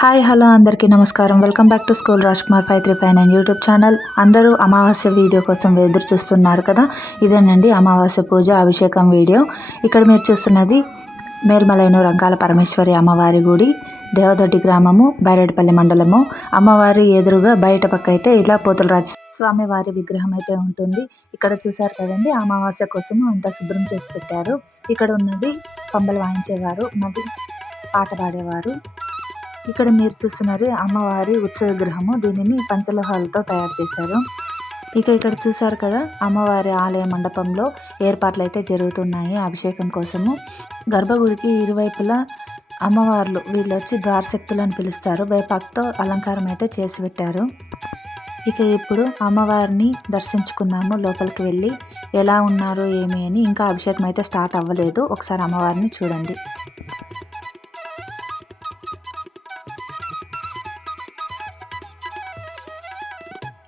Hi hello అందరికీ నమస్కారం. Welcome back to school Raj Kumar five three five nine YouTube channel. అందరూ అమావాస్య video కోసం ఎదురు చూస్తున్నారు కదా? ఇదేనండి అమావాస్య పూజ అభిషేకం వీడియో. ఇక్కడ మీరు చూస్తున్నది మేల్మలైన రంగాల పరమేశ్వరి అమ్మవారి గుడి దేవదొడ్డి గ్రామము బైరెడ్పల్లి మండలము. అమ్మవారి ఎదురుగా బయట పక్క అయితే ఇలా పోతులరాజు స్వామివారి విగ్రహం అయితే ఉంటుంది. ఇక్కడ చూసారు కదండి అమావాస్య కోసము అంతా శుభ్రం చేసి పెట్టారు. ఇక్కడ ఉన్నది పంబలు వాయించేవారు మరి పాట పాడేవారు. ఇక్కడ మీరు చూస్తున్నారు అమ్మవారి ఉత్సవ విగ్రహము దీనిని పంచలోహాలతో తయారు చేశారు. ఇక ఇక్కడ చూసారు కదా అమ్మవారి ఆలయ మండపంలో ఏర్పాట్లు అయితే జరుగుతున్నాయి అభిషేకం కోసము. గర్భగుడికి ఇరువైపులా అమ్మవార్లు వీళ్ళు వచ్చి ద్వారశక్తులు అని పిలుస్తారు. వేపాకుతో అలంకారం అయితే చేసి పెట్టారు. ఇక ఇప్పుడు అమ్మవారిని దర్శించుకుందాము లోపలికి వెళ్ళి ఎలా ఉన్నారు ఏమి అని ఇంకా అభిషేకం అయితే స్టార్ట్ అవ్వలేదు. ఒకసారి అమ్మవారిని చూడండి.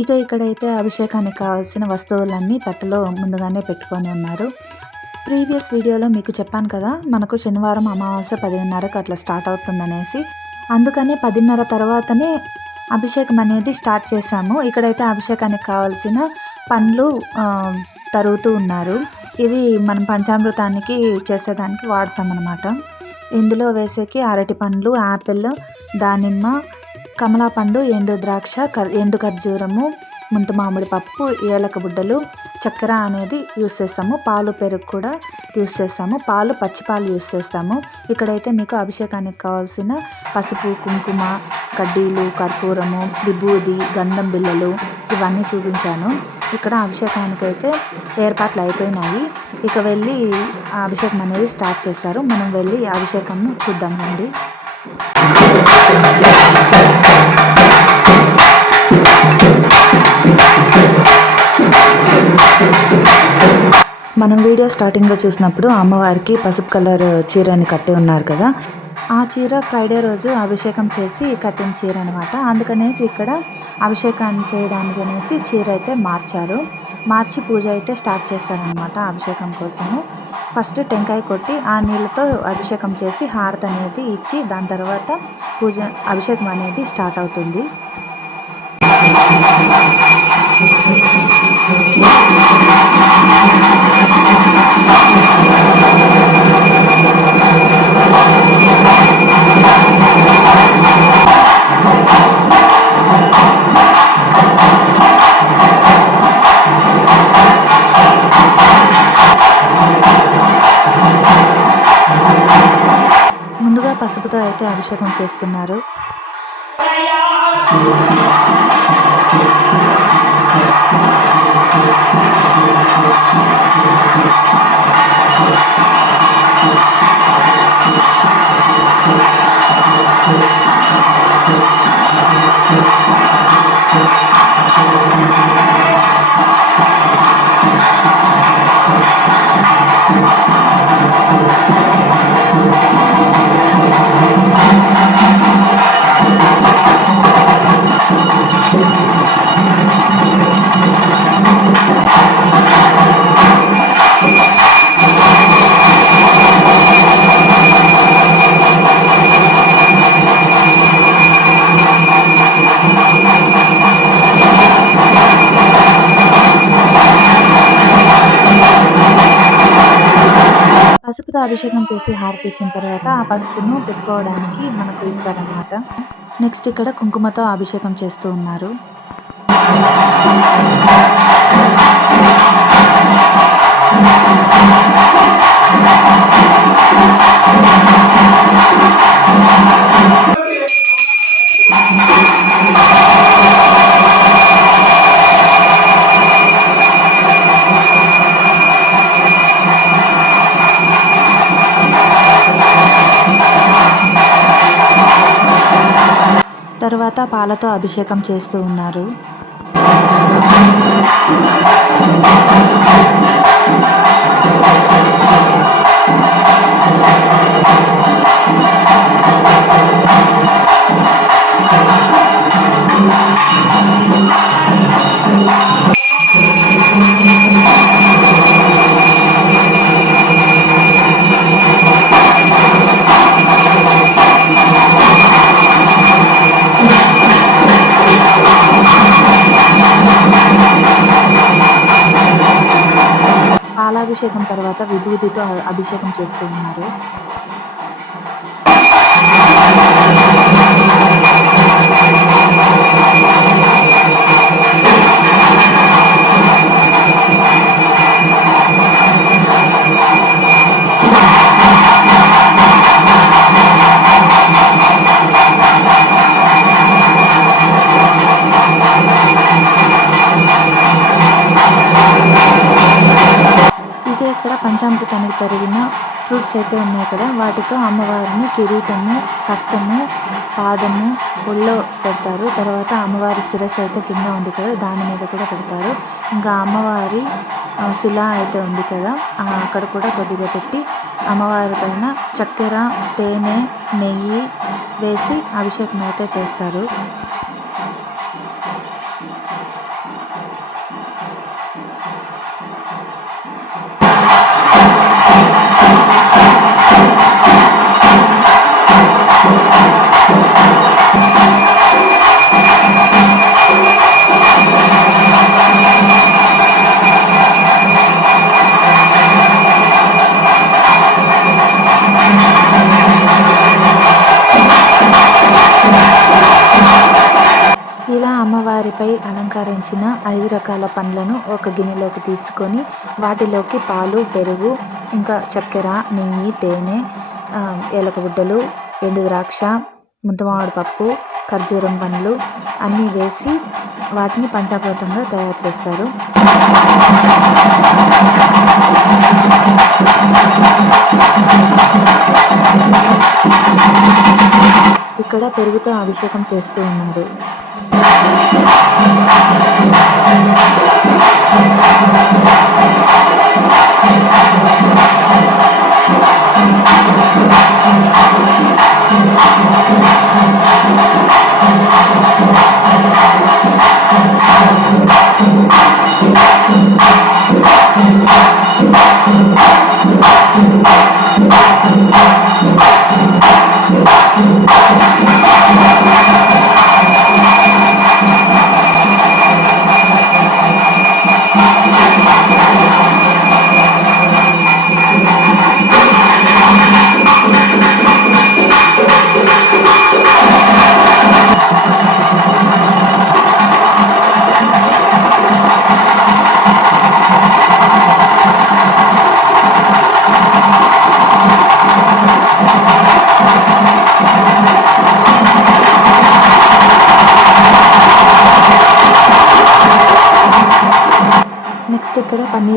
ఇక ఇక్కడైతే అభిషేకానికి కావాల్సిన వస్తువులన్నీ తట్టలో ముందుగానే పెట్టుకొని ఉన్నారు. ప్రీవియస్ వీడియోలో మీకు చెప్పాను కదా మనకు శనివారం అమావాస్య పదిన్నరకు అట్లా స్టార్ట్ అవుతుందనేసి. అందుకని పదిన్నర తర్వాతనే అభిషేకం అనేది స్టార్ట్ చేశాము. ఇక్కడైతే అభిషేకానికి కావాల్సిన పండ్లు తరుగుతూ ఉన్నారు. ఇది మనం పంచామృతానికి చేసేదానికి వాడతామన్నమాట. ఇందులో వేసేకి అరటి పండ్లు యాపిల్ దానిమ్మ కమలా పండు ఎండు ద్రాక్ష ఎండు ఖర్జూరము ముంత మామిడి పప్పు ఏలక బుడ్డలు చక్కెర అనేది యూస్ చేస్తాము. పాలు పెరుగు కూడా యూస్ చేస్తాము. పాలు పచ్చిపాలు యూస్ చేస్తాము. ఇక్కడైతే మీకు అభిషేకానికి కావాల్సిన పసుపు కుంకుమ కడ్డీలు కర్పూరము విభూది గంధం బిళ్ళలు ఇవన్నీ చూపించాను. ఇక్కడ అభిషేకానికి అయితే ఏర్పాట్లు అయిపోయినాయి. ఇక వెళ్ళి అభిషేకం అనేది స్టార్ట్ చేశారు. మనం వెళ్ళి అభిషేకం చూద్దాం రండి. మనం వీడియో స్టార్టింగ్లో చూసినప్పుడు అమ్మవారికి పసుపు కలర్ చీరని కట్టి ఉన్నారు కదా. ఆ చీర ఫ్రైడే రోజు అభిషేకం చేసి కట్టిన చీర అనమాట అందుకనేసి ఇక్కడ అభిషేకాన్ని చేయడానికి అనేసి చీర అయితే మార్చారు. మార్చి పూజ అయితే స్టార్ట్ చేస్తారనమాట అభిషేకం కోసము. ఫస్ట్ టెంకాయ కొట్టి ఆ నీళ్ళతో అభిషేకం చేసి హారతి అనేది ఇచ్చి దాని తర్వాత పూజ అభిషేకం అనేది స్టార్ట్ అవుతుంది. పసుపుతో అయితే అభిషేకం చేస్తున్నారు అభిషేకం చేసి హారతి ఇచ్చిన తర్వాత ఆ పసుపును పెట్టుకోవడానికి మనకు ఇస్తారనమాట నెక్స్ట్ ఇక్కడ కుంకుమతో అభిషేకం చేస్తూ ఉన్నారు. అంతా పాలతో అభిషేకం చేస్తూ ఉన్నారు. అభిషేకం తర్వాత విభూతితో అభిషేకం చేస్తూ ఉన్నారు. ఇదే ఇక్కడ పంచామృతానికి తరిగిన ఫ్రూట్స్ అయితే ఉన్నాయి కదా వాటితో అమ్మవారిని కిరీటము హస్తము పాదము ఒళ్ళో పెడతారు. తర్వాత అమ్మవారి శిరస్సు అయితే కింద ఉంది కదా దాని మీద కూడా పెడతారు. ఇంకా అమ్మవారి శిల అయితే ఉంది కదా అక్కడ కూడా కొద్దిగా పెట్టి అమ్మవారి పైన చక్కెర తేనె నెయ్యి వేసి అభిషేకం అయితే చేస్తారు. అలంకరించిన ఐదు రకాల పండ్లను ఒక గిన్నెలోకి తీసుకొని వాటిలోకి పాలు పెరుగు ఇంకా చక్కెర నెయ్యి తేనె ఆ, ఏలకబుడ్డలు ఎండు ద్రాక్ష ముంతమామిడి పప్పు ఖర్జూరం పండ్లు అన్నీ వేసి వాటిని పంచామృతంగా తయారు చేస్తారు. ఇక్కడ పెరుగుతో అభిషేకం చేస్తూ ఉన్నారు. Oh!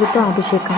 ఇక్కడ పన్నీరుతో అభిషేకం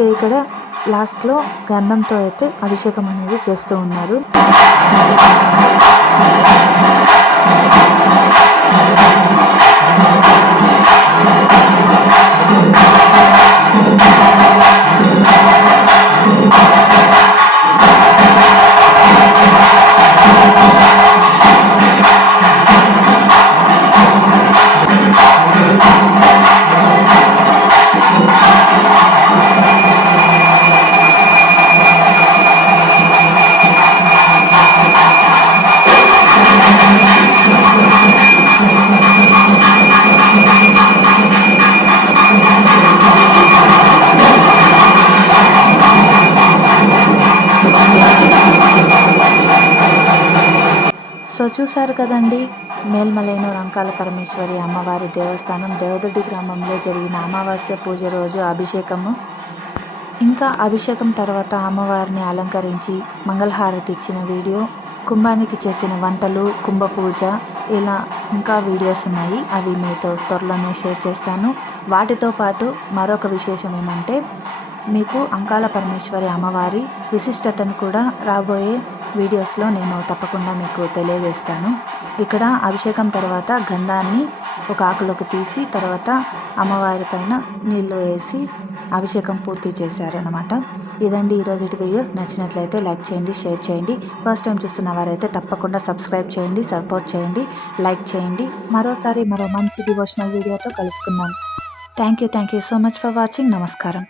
అలాగే ఇక్కడ లాస్ట్లో గంధంతో అయితే అభిషేకం అనేది చేస్తూ ఉన్నారు. సో చూశారు కదండి. మేల్మలైన రంకాల పరమేశ్వరి అమ్మవారి దేవస్థానం దేవదొడ్డి గ్రామంలో జరిగిన అమావాస్య పూజ రోజు అభిషేకము. ఇంకా అభిషేకం తర్వాత అమ్మవారిని అలంకరించి మంగళహారతి ఇచ్చిన వీడియో కుంభానికి చేసిన వంటలు కుంభ పూజ ఇలా ఇంకా వీడియోస్ ఉన్నాయి. అవి మీతో త్వరలోనే షేర్ చేస్తాను. వాటితో పాటు మరొక విశేషం ఏమంటే మీకు అంకాల పరమేశ్వరి అమ్మవారి విశిష్టతను కూడా రాబోయే వీడియోస్లో నేను తప్పకుండా మీకు తెలియజేస్తాను. ఇక్కడ అభిషేకం తర్వాత గంధాన్ని ఒక ఆకులోకి తీసి తర్వాత అమ్మవారి పైన నీళ్ళు వేసి అభిషేకం పూర్తి చేశారనమాట ఇదండి ఈరోజు వీడియో. నచ్చినట్లయితే లైక్ చేయండి షేర్ చేయండి. ఫస్ట్ టైం చూస్తున్న వారైతే తప్పకుండా సబ్స్క్రైబ్ చేయండి సపోర్ట్ చేయండి లైక్ చేయండి. మరోసారి మరో మంచి డివోషనల్ వీడియోతో కలుసుకుందాం. Thank you thank you so much for watching. నమస్కారం.